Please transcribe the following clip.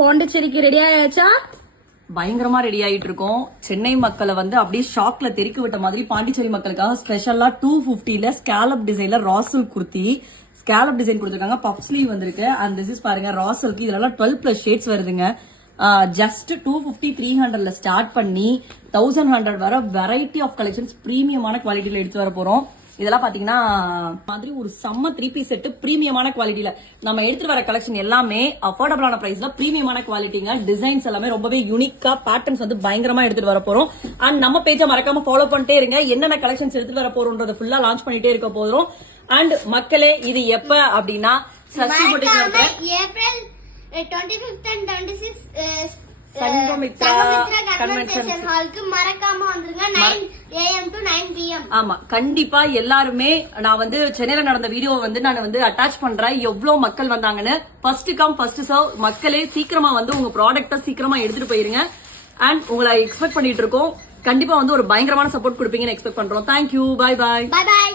பாண்டிச்சேரிக்கு ரெடி ஆயாச்சா? பயங்கரமா ரெடி ஆயிட்டு இருக்கோம். சென்னை மக்களை வந்து அப்படியே ஷாக்ல தெறிக்க விட்ட மாதிரி பாண்டிச்சேரி மக்களுக்காக ஸ்பெஷலா 250ல ஸ்கேலப் டிசைன்ல ராசல் குர்த்தி ஸ்கேலப் டிசைன் கொடுத்துருக்காங்க. பப் ஸ்லீவ் வந்திருக்கு. அண்ட் திஸ் இஸ் பாருங்க ராசல்க்கு இதெல்லாம் 12+ ஷேட்ஸ் வருதுங்க. ஜஸ்ட் 250 300ல ஸ்டார்ட் பண்ணி 1100 வர வெரைட்டி ஆஃப் கலெக்ஷன்ஸ் பிரீமியமான குவாலிட்டியில எடுத்து வர போறோம். இதெல்லாம் பாத்தீங்கன்னா மாதிரி ஒரு செம்ம 3 செட் பிரீமியமான குவாலிட்டியில நம்ம எடுத்துட்டு வர கலெக்ஷன் எல்லாமே அஃபோர்டபிளான பிரைஸ்ல பிரீமியமான குவாலிட்டிங்க. டிசைன்ஸ் எல்லாமே ரொம்பவே யூனிக்கா பேட்டர்ன்ஸ் வந்து பயங்கரமா எடுத்துட்டு வர போறோம். அண்ட் நம்ம பேஜை மறக்காம ஃபாலோ பண்ணிட்டே இருங்க. என்னென்ன கலெக்ஷன்ஸ் எடுத்துட்டு வர போறோம்ன்றத ஃபுல்லா லான்ச் பண்ணிட்டே இருக்க போறோம். அண்ட் மக்களே இது எப்ப அப்படின்னா சஷ்டி போட்டு April 25th and 26th Sanghamitra convention ஹாலுக்கு மறக்காம வந்துருங்க. 9 AM to 9 PM. ஆமா கண்டிப்பா எல்லாருமே நான் வந்து சென்னையில நடந்த வீடியோ வந்து நான் வந்து அட்டாச் பண்றேன். எவ்வளவு மக்கள் வந்தாங்கன்னு. First come first serve. மக்களே சீக்கிரமா வந்து உங்க ப்ராடக்ட்ட சீக்கிரமா எடுத்துட்டு போயிருங்க. அண்ட் உங்களை எக்ஸ்பெக்ட் பண்ணிட்டு இருக்கோம். கண்டிப்பா வந்து ஒரு பயங்கரமான சப்போர்ட் கொடுப்பீங்கன்னு எக்ஸ்பெக்ட் பண்றோம். Thank you. Bye bye. Bye bye.